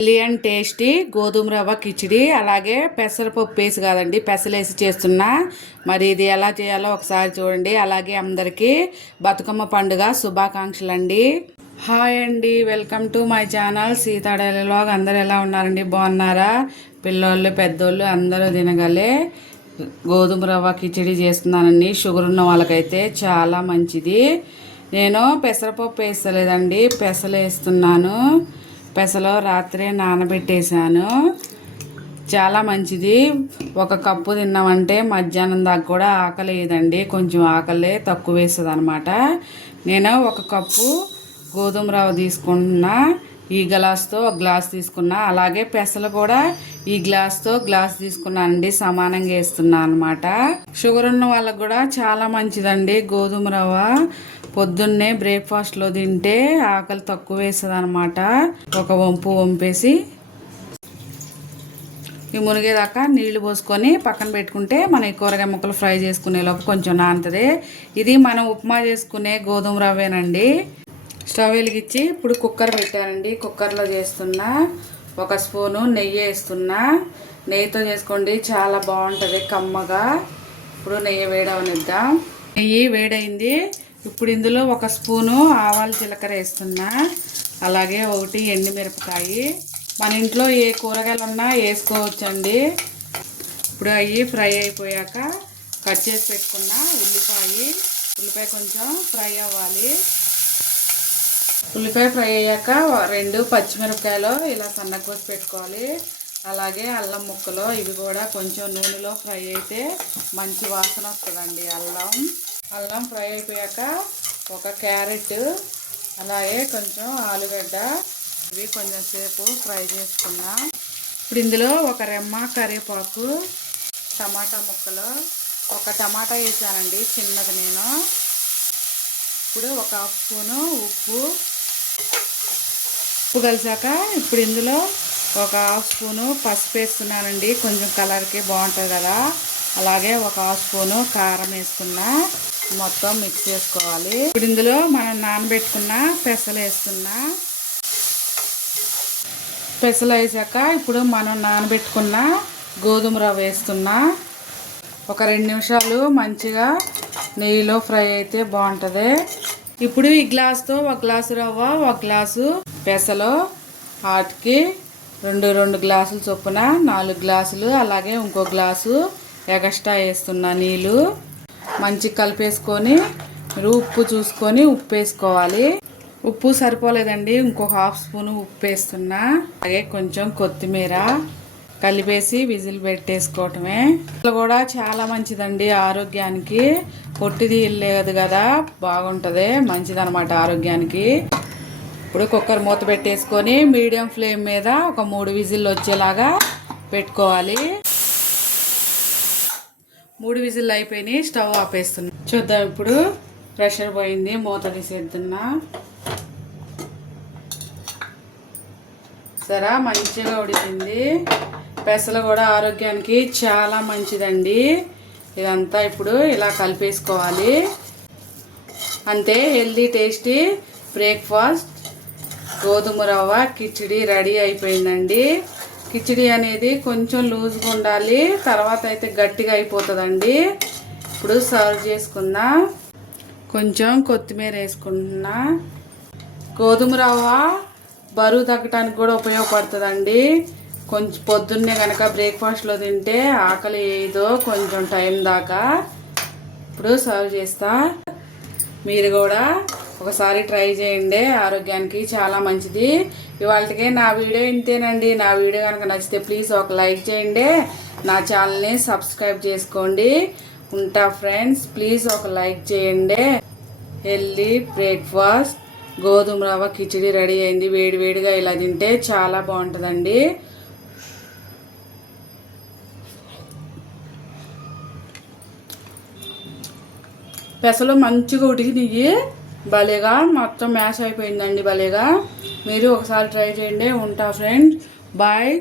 Million tasty గోధుమ రవ్వ కిచిడి, అలాగే పెసరపప్పు వేసి కాదండి, పెసలేసి చేస్తున్నా. మరి ఇది ఎలా చేయాలో ఒకసారి చూడండి. అలాగే అందరికీ బతుకమ్మ పండుగ శుభాకాంక్షలు అండి. హాయ్ అండి, welcome to my channel Sita daily vlog. అందరు ఎలా ఉన్నారండి? బాగున్నారా? పిల్లోళ్ళు పెద్దోళ్ళు అందరూ తినగలే గోధుమ రవ్వ కిచిడి చేస్తున్నానండి. షుగర్ ఉన్న వాళ్ళకైతే చాలా మంచిది. నేను పెసరపప్పు వేస్తలేదండి, పెసలు వేస్తున్నాను. పెసలో రాత్రే నానబెట్టేశాను. చాలా మంచిది. ఒక కప్పు తిన్నామంటే మధ్యాహ్నం దాకా కూడా ఆకలి వేయదండి, కొంచెం ఆకలే తక్కువ వేస్తుంది అనమాట. నేను ఒక కప్పు గోధుమ రవ్వ తీసుకుంటున్నా, ఈ గ్లాస్తో ఒక గ్లాస్ తీసుకున్నా. అలాగే పెసలు కూడా ఈ గ్లాస్తో గ్లాస్ తీసుకున్నానండి, సమానంగా వేస్తున్నా అనమాట. షుగర్ ఉన్న వాళ్ళకు కూడా చాలా మంచిదండి గోధుమ రవ్వ. పొద్దున్నే బ్రేక్ఫాస్ట్లో తింటే ఆకలి తక్కువ వేస్తుంది అనమాట. ఒక వంపు వంపేసి ఈ మునిగేదాకా నీళ్లు పోసుకొని పక్కన పెట్టుకుంటే మన ఈ కూరగాయ ముక్కలు ఫ్రై చేసుకునే లోపు కొంచెం నానుతుంది. ఇది మనం ఉప్మా చేసుకునే గోధుమ రవ్వేనండి. స్టవ్ వెలిగించి ఇప్పుడు కుక్కర్ పెట్టానండి. కుక్కర్లో చేస్తున్నా. ఒక స్పూను నెయ్యి వేస్తున్నా. నెయ్యితో చేసుకోండి, చాలా బాగుంటుంది కమ్మగా. ఇప్పుడు నెయ్యి వేడవనిద్దాం. నెయ్యి వేడైంది. ఇప్పుడు ఇందులో ఒక స్పూను ఆవాలు జీలకర్ర వేస్తున్నా. అలాగే ఒకటి ఎండుమిరపకాయి. మన ఇంట్లో ఏ కూరగాయలు ఉన్నా వేసుకోవచ్చండి. ఇప్పుడు అవి ఫ్రై అయిపోయాక కట్ చేసి పెట్టుకున్న ఉల్లిపాయ కొంచెం ఫ్రై అవ్వాలి. ఉల్లిపాయ ఫ్రై అయ్యాక 2 పచ్చిమిరపకాయలు ఇలా సన్నగా కోసి పెట్టుకోవాలి. అలాగే అల్లం ముక్కలు, ఇవి కూడా కొంచెం నూనెలో ఫ్రై అయితే మంచి వాసన వస్తుందండి. అల్లం ఫ్రై అయిపోయాక ఒక క్యారెట్, అలాగే కొంచెం ఆలుగడ్డ, ఇవి కొంచెం సేపు ఫ్రై చేసుకున్నా. ఇప్పుడు ఇందులో ఒక రెమ్మ కరివేపాకు, టమాటా ముక్కలు, ఒక టమాటా వేసానండి చిన్నది నేను. ఇప్పుడు ఒక హాఫ్ స్పూను ఉప్పు కలిసాక ఇప్పుడు ఇందులో ఒక హాఫ్ స్పూను పసుపు వేస్తున్నానండి, కొంచెం కలర్కి బాగుంటుంది కదా. అలాగే ఒక హాఫ్ స్పూను కారం వేసుకున్నా. మొత్తం మిక్స్ చేసుకోవాలి. ఇప్పుడు ఇందులో మనం నానబెట్టుకున్న పెసలు వేస్తున్నా. పెసలు వేసాక ఇప్పుడు మనం నానబెట్టుకున్న గోధుమ రవ్వ వేస్తున్నా. ఒక 2 నిమిషాలు మంచిగా నెయ్యిలో ఫ్రై అయితే బాగుంటుంది. ఇప్పుడు ఈ గ్లాస్తో ఒక గ్లాసు రవ్వ, ఒక గ్లాసు పెసలు, వాటికి 2 గ్లాసులు చొప్పున 4 గ్లాసులు, అలాగే ఇంకో గ్లాసు ఎగస్ట్రా వేస్తున్నా నీళ్ళు. మంచి కలిపేసుకొని ఉప్పు చూసుకొని ఉప్పు వేసుకోవాలి. ఉప్పు సరిపోలేదండి, ఇంకొక హాఫ్ స్పూను ఉప్పు వేస్తున్నా. అలాగే కొంచెం కొత్తిమీర కలిపేసి విజిల్ పెట్టేసుకోవటమే. ఇది కూడా చాలా మంచిదండి ఆరోగ్యానికి. పొట్టిది లేదు కదా, బాగుంటుంది, మంచిదన్నమాట ఆరోగ్యానికి. ఇప్పుడు కుక్కర్ మూత పెట్టేసుకొని మీడియం ఫ్లేమ్ మీద ఒక 3 విజిల్లు వచ్చేలాగా పెట్టుకోవాలి. 3 విజిల్లు అయిపోయినాయి, స్టవ్ ఆపేస్తున్నా. చూద్దాం. ఇప్పుడు ప్రెషర్ పోయింది, మూత తీసేద్దున్నా. సరే, మంచిగా ఉడికింది. పెసలు కూడా ఆరోగ్యానికి చాలా మంచిదండి. ఇదంతా ఇప్పుడు ఇలా కలిపేసుకోవాలి. అంతే, హెల్దీ టేస్టీ బ్రేక్ఫాస్ట్ గోధుమ రవ్వ కిచిడి రెడీ అయిపోయిందండి. కిచిడి అనేది కొంచెం లూజ్గా ఉండాలి, తర్వాత అయితే గట్టిగా అయిపోతుందండి. ఇప్పుడు సర్వ్ చేసుకున్నా. కొంచెం కొత్తిమీర వేసుకుంటున్నా. గోధుమ రవ్వ బరువు తగ్గడానికి కూడా ఉపయోగపడుతుందండి. కొంచెం పొద్దున్నే కనుక బ్రేక్ఫాస్ట్లో తింటే ఆకలి వేయదో కొంచెం టైం దాకా. ఇప్పుడు సర్వ్ చేస్తా. మీరు కూడా ఒకసారి ట్రై చేయండి, ఆరోగ్యానికి చాలా మంచిది. ఇవాళకే నా వీడియో ఇంతేనండి. నా వీడియో కనుక నచ్చితే ప్లీజ్ ఒక లైక్ చేయండి, నా ఛానల్ని సబ్స్క్రైబ్ చేసుకోండి. ఉంటా ఫ్రెండ్స్, ప్లీజ్ ఒక లైక్ చేయండి. హెల్దీ బ్రేక్ఫాస్ట్ గోధుమ రవ్వ కిచిడి రెడీ అయింది. వేడివేడిగా ఇలా తింటే చాలా బాగుంటుందండి. పెసలు మంచిగా ఉడికినాయి, భలేగా మొత్తం మ్యాష్ అయిపోయిందండి భలేగా. మీరు ఒకసారి ట్రై చేయండి. ఉంటా ఫ్రెండ్స్, బాయ్.